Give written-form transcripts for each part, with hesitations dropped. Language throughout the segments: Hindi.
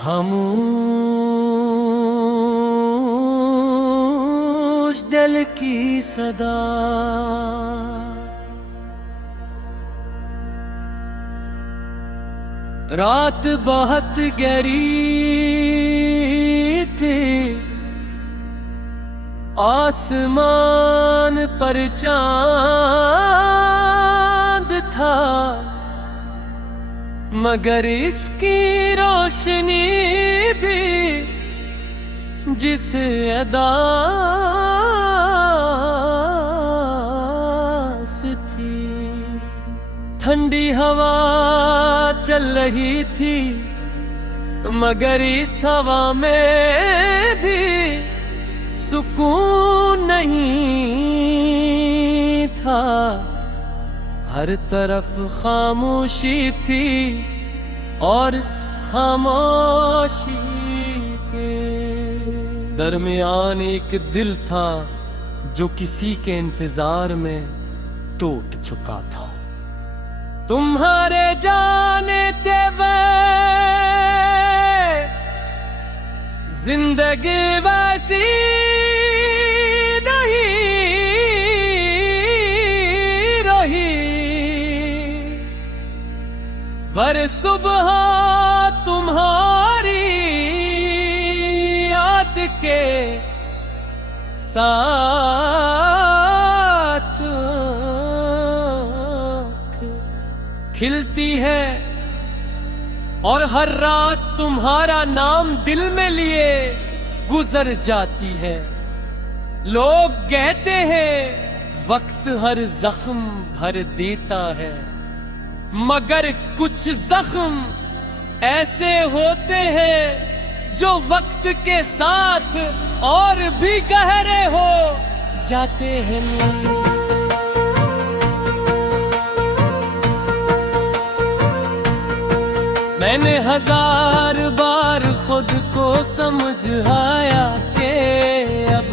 खामोश दिल की सदा, रात बहुत गहरी थी, आसमान पर चांद था, मगर इसकी रोशनी भी जिस अदा से थी। ठंडी हवा चल रही थी, मगर इस हवा में भी सुकून नहीं था। हर तरफ खामोशी थी और इस खामोशी के दरमियान एक दिल था जो किसी के इंतजार में टूट चुका था। तुम्हारे जाने तेरे जिंदगी वैसी पर सुबह तुम्हारी याद के साथ खिलती है, और हर रात तुम्हारा नाम दिल में लिए गुजर जाती है। लोग कहते हैं वक्त हर जख्म भर देता है, मगर कुछ जख्म ऐसे होते हैं जो वक्त के साथ और भी गहरे हो जाते हैं। मैंने हजार बार खुद को समझाया कि अब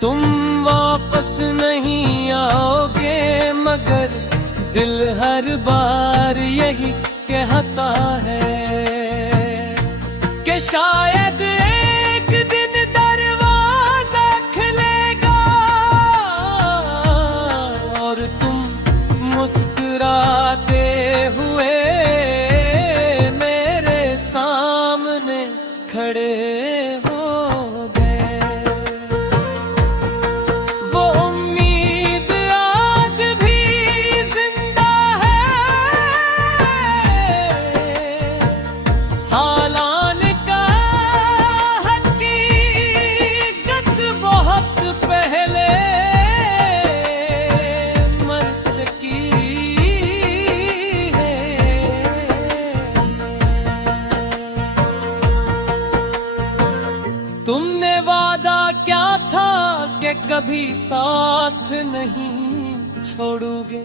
तुम वापस नहीं आओगे, मगर दिल हर बार यही कहता है कि शायद एक दिन दरवाजा खुलेगा और तुम मुस्कुराते हुए मेरे सामने खड़े कभी साथ नहीं छोड़ोगे।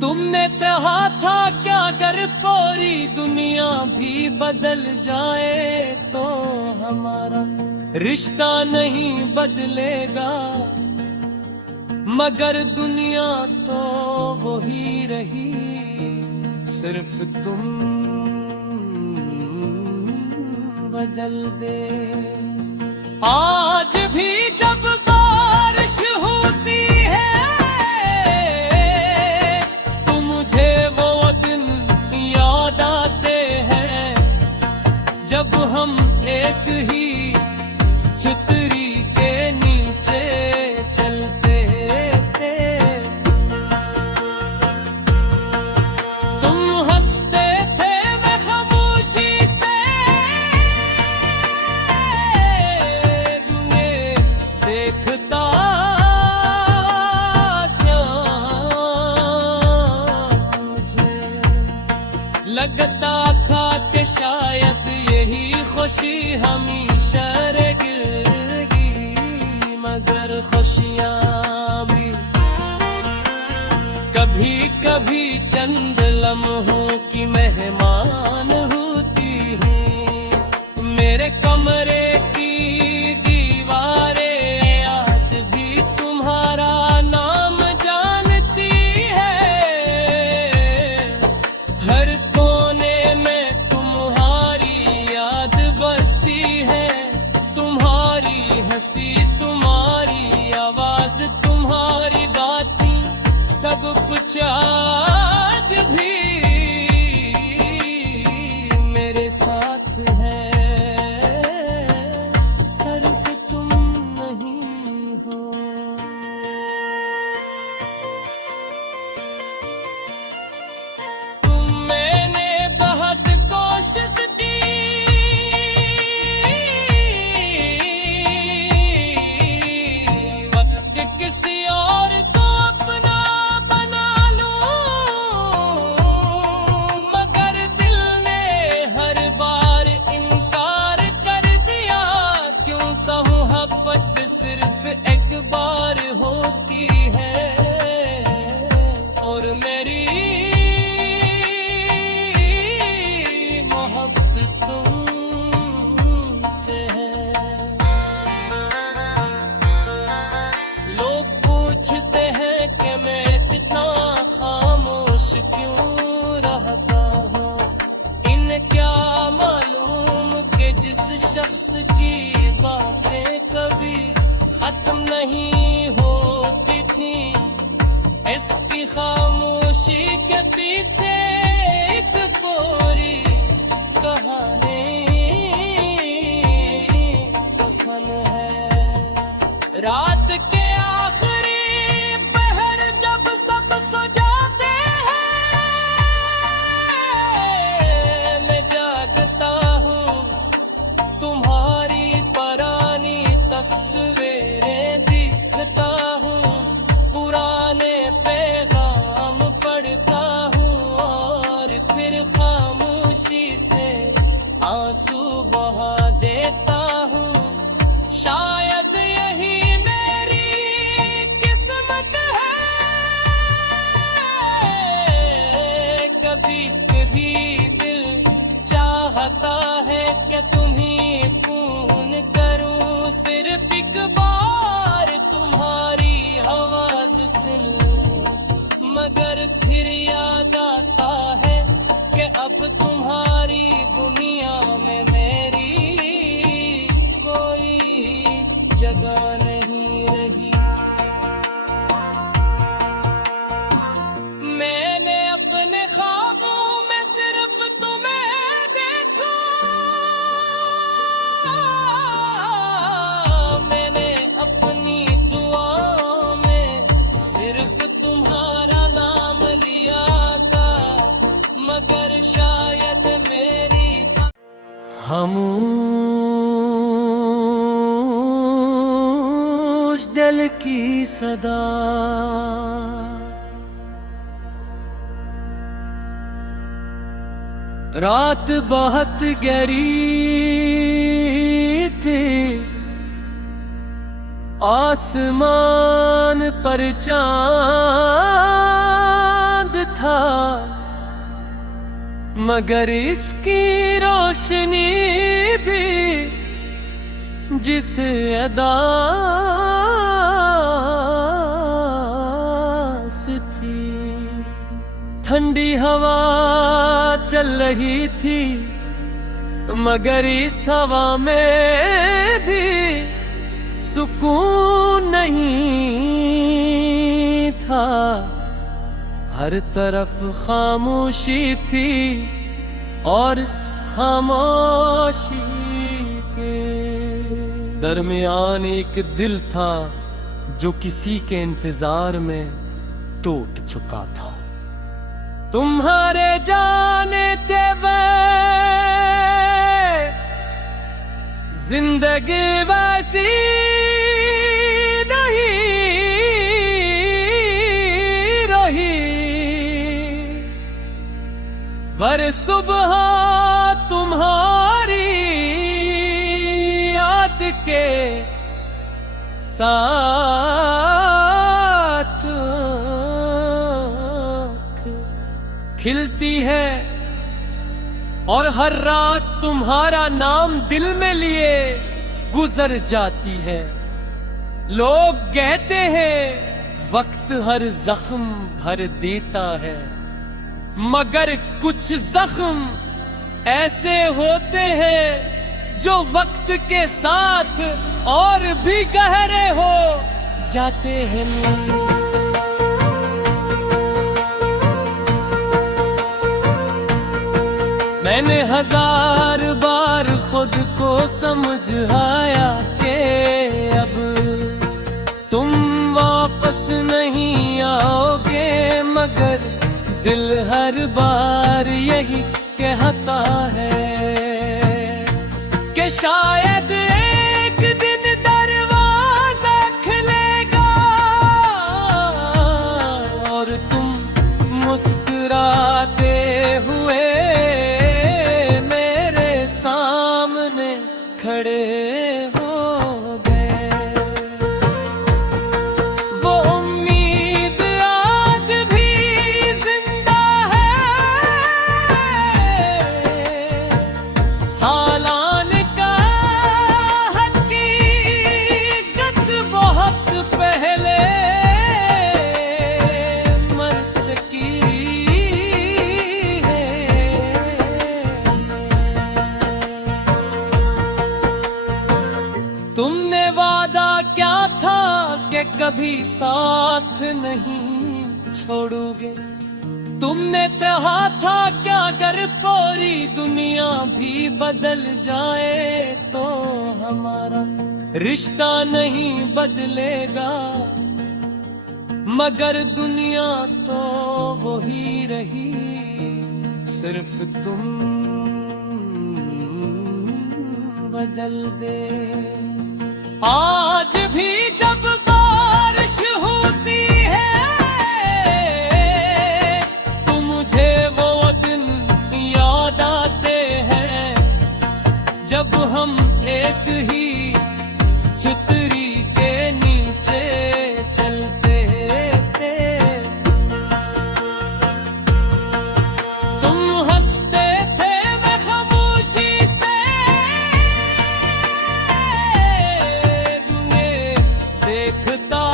तुमने कहा था क्या अगर पूरी दुनिया भी बदल जाए तो हमारा रिश्ता नहीं बदलेगा, मगर दुनिया तो वही रही, सिर्फ तुम बदल दे। आज भी जब बारिश होती है तो मुझे वो दिन याद आते हैं जब हम एक ही छतरी के नीचे चलते थे। तुम हंसते थे, मैं खामोशी से देखता क्या, मुझे लगता था कि शायद यही खुशी हमेशा रहेगी, मगर खुशियाँ भी कभी कभी चंद लम्हों की मेहमान होती हैं। मेरे कमरे की दीवारें आज भी तुम्हारा नाम जानती है, हर कोने में तुम्हारी मेरे साथ है, सिर्फ तुम नहीं हो। मैंने बहुत कोशिश की, वक्त किसी और को अपना बना लूं, मगर दिल ने हर बार इनकार कर दिया। क्यों कहूँ मोहब्बत सिर्फ एक बार होती है, और मेरी मोहब्बत तुमसे है। लोग पूछते हैं कि मैं इतना खामोश क्यों रहता हूँ, इन्हें क्या मालूम कि जिस शख्स की बातें कभी खत्म नहीं होती थी, इसकी खामोशी के पीछे एक पूरी कहानी दफन है। रात के आखिरी पहर जब सब सो जाते हैं, मैं जागता हूँ, तुम्हारी पुरानी तस्वीरें दिखता हूँ, पुराने पैगाम पढ़ता हूँ, और फिर खामोशी से आंसू बहा देता हूँ। शायद यही मेरी किस्मत है, कभी कभी दिल चाहता है कि तुम्हें फोन करूं, सिर्फ एक बार तुम्हारी आवाज सुन, मगर फिर याद आता है कि अब तुम्हारी दुनिया में मेरी कोई जगह नहीं रही। मैंने अपने ख्वाबों में सिर्फ तुम्हें देखा, मैंने अपनी दुआओं में सिर्फ तुम्हारा नाम लिया था, मगर शायद मेरी खामोश दिल की सदा रात बहुत गहरी थी, आसमान पर चांद था, मगर इसकी रोशनी भी जिस अदा से थी। ठंडी हवा चल रही थी, मगर इस हवा में भी सुकून नहीं था, हर तरफ खामोशी थी, और इस खामोशी के दरमियान एक दिल था जो किसी के इंतजार में टूट चुका था। तुम्हारे जाने ते जिंदगी वैसी नहीं रही, पर सुबह तुम्हारी याद के साथ खिलती है, और हर रात तुम्हारा नाम दिल में लिए गुजर जाती है। लोग कहते हैं वक्त हर जख्म भर देता है, मगर कुछ जख्म ऐसे होते हैं जो वक्त के साथ और भी गहरे हो जाते हैं। मैंने हजार बार खुद को समझाया कि अब तुम वापस नहीं आओगे, मगर दिल हर बार यही कहता है कि शायद एक दिन दरवाजा खुलेगा और तुम मुस्कुराते हुए मेरे सामने खड़े हो गए। वो उम्मीद आज भी जिंदा है, हालान का हकीकत बहुत पहले मर चुकी है। तुमने वादा क्या था कि कभी साथ नहीं छोड़ोगे, तुमने कहा था क्या अगर पूरी दुनिया भी बदल जाए तो हमारा रिश्ता नहीं बदलेगा, मगर दुनिया तो वही रही, सिर्फ तुम बदल दे। आज भी जब बारिश होती है तो मुझे वो दिन याद आते हैं जब हम एक ही छतरी के नीचे चलते थे। तुम हंसते थे, मैं खामोशी से देखता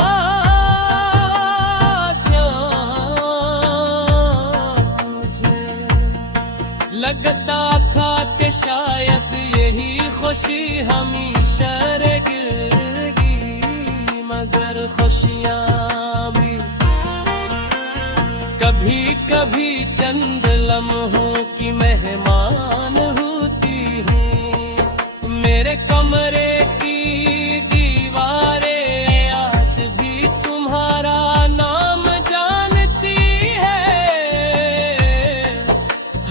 क्या, मुझे लगता था कि शायद यही खुशी हमेशा रहेगी, मगर खुशियाँ भी कभी कभी चंद लम्हों की मेहमान होती हैं। मेरे कमरे की दीवारें आज भी तुम्हारा नाम जानती है,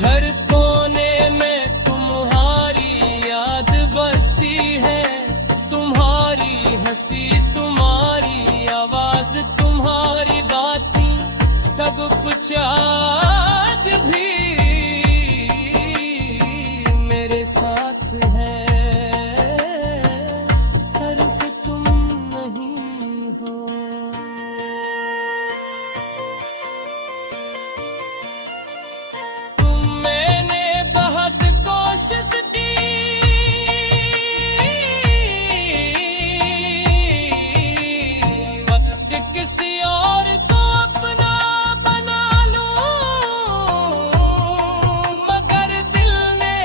हर कोने में तुम्हारी याद बसती है, तुम्हारी हंसी, तुम्हारी आवाज, तुम्हारी बातें, सब कुछ आज भी मेरे साथ है, सिर्फ तुम नहीं हो। मैंने बहुत कोशिश की, वक्त किसी और को अपना बना लूं, मगर दिल ने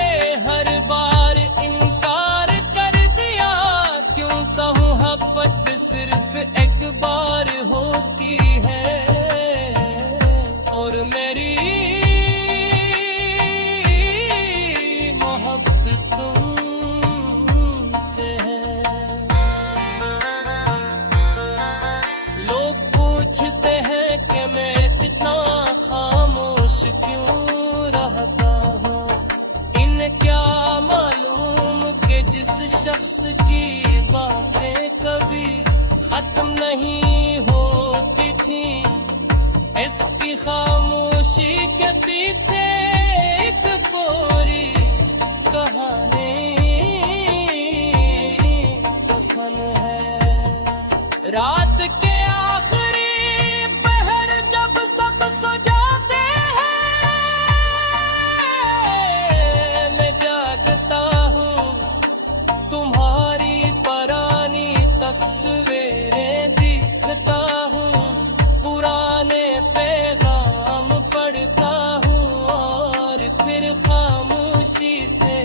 हर बार इनकार कर दिया। क्यों कहूँ मोहब्बत सिर्फ एक बार होती है और मेरी मोहब्बत तुमसे है। लोग पूछते हैं कि मैं इतना खामोश क्यों रहता हूँ, इन्हें क्या मालूम कि जिस शख्स की बातें कभी खत्म नहीं होती थी, इसकी खामोशी के पीछे एक पूरी कहानी दफन है। रात के आखिरी पहर जब सब सो जाते हैं, मैं जागता हूँ, तुम्हारी पुरानी तस्वीरें दिखता हूँ, पुराने पैगाम पढ़ता हूँ और फिर खामोशी से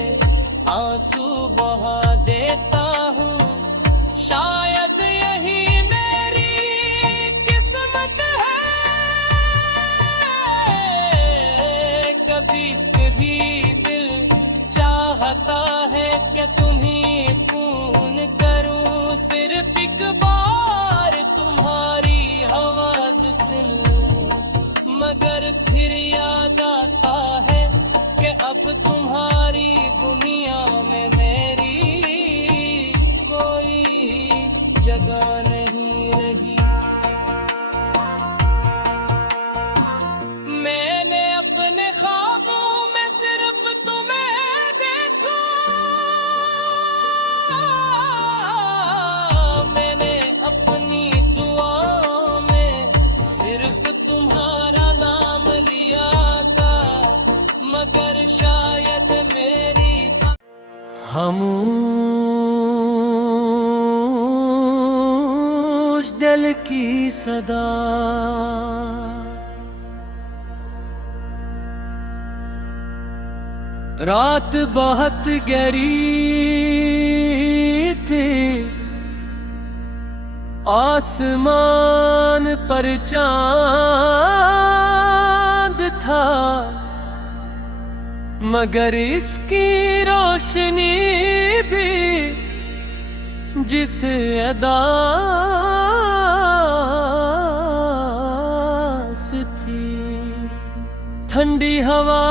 आंसू बहा देता हूँ। शायद यही मेरी किस्मत है, कभी कभी दिल कि तुम्हें फोन करूं, सिर्फ एक बार तुम्हारी आवाज सुन, मगर फिर याद आता है कि अब तुम्हारी दुनिया में मेरी कोई जगह नहीं रही। मैंने अपने ख्वाबों में सिर्फ तुम्हें देखा, मैंने अपनी दुआ में सिर्फ तुम्हारा नाम लिया था, मगर शायद मेरी खामोश दिल की सदा रात बहुत गहरी थी, आसमान पर चांद था, मगर इसकी रोशनी भी जिस अदा से थी। ठंडी हवा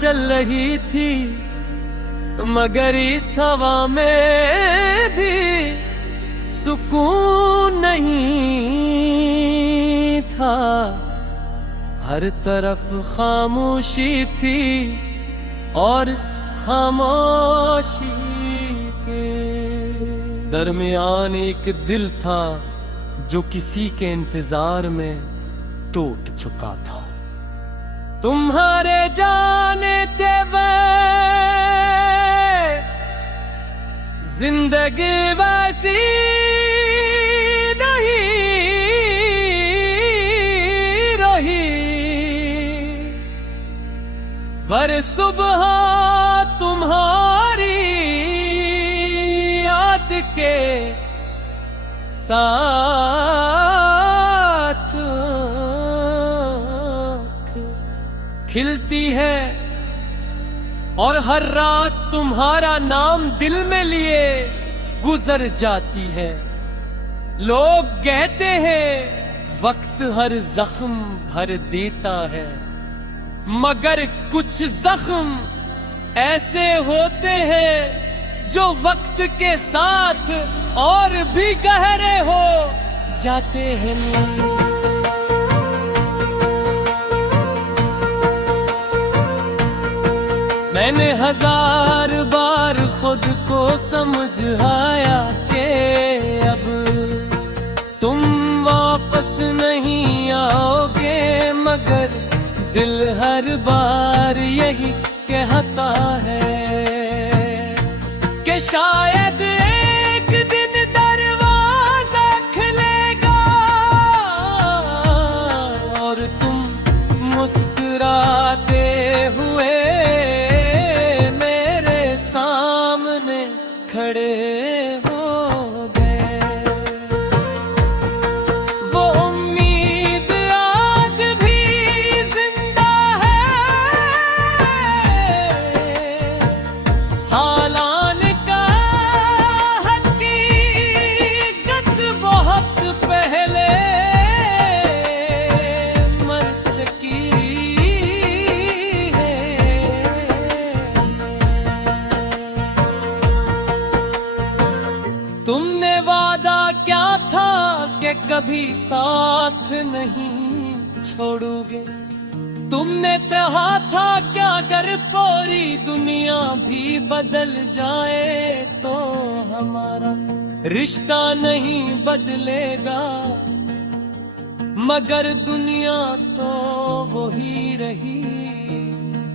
चल रही थी, मगर इस हवा में भी सुकून नहीं था, हर तरफ खामोशी थी और इस खामोशी के दरमियान एक दिल था जो किसी के इंतजार में टूट चुका था। तुम्हारे जाने ते जिंदगी वैसी नहीं रही, पर सुबह तुम्हारी याद के साथ खिलती है, और हर रात तुम्हारा नाम दिल में लिए गुजर जाती है। लोग कहते हैं वक्त हर जख्म भर देता है, मगर कुछ जख्म ऐसे होते हैं जो वक्त के साथ और भी गहरे हो जाते हैं। मैंने हजार बार खुद को समझाया कि अब तुम वापस नहीं आओगे, मगर दिल हर बार यही कहता है कि शायद एक दिन दरवाजा खुलेगा और तुम मुस्कुराते हुए सामने खड़े हो गए। वो उम्मीद आज भी जिंदा है, हालान का हकीकत बहुत पहले मर चुकी है। तुमने वादा क्या था कि कभी साथ नहीं छोड़ोगे, तुमने कहा था क्या अगर पूरी दुनिया भी बदल जाए तो हमारा रिश्ता नहीं बदलेगा, मगर दुनिया तो वही रही,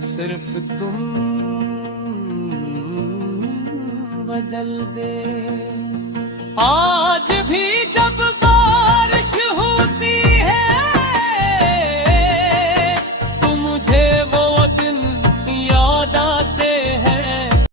सिर्फ तुम बदल दे। आज भी जब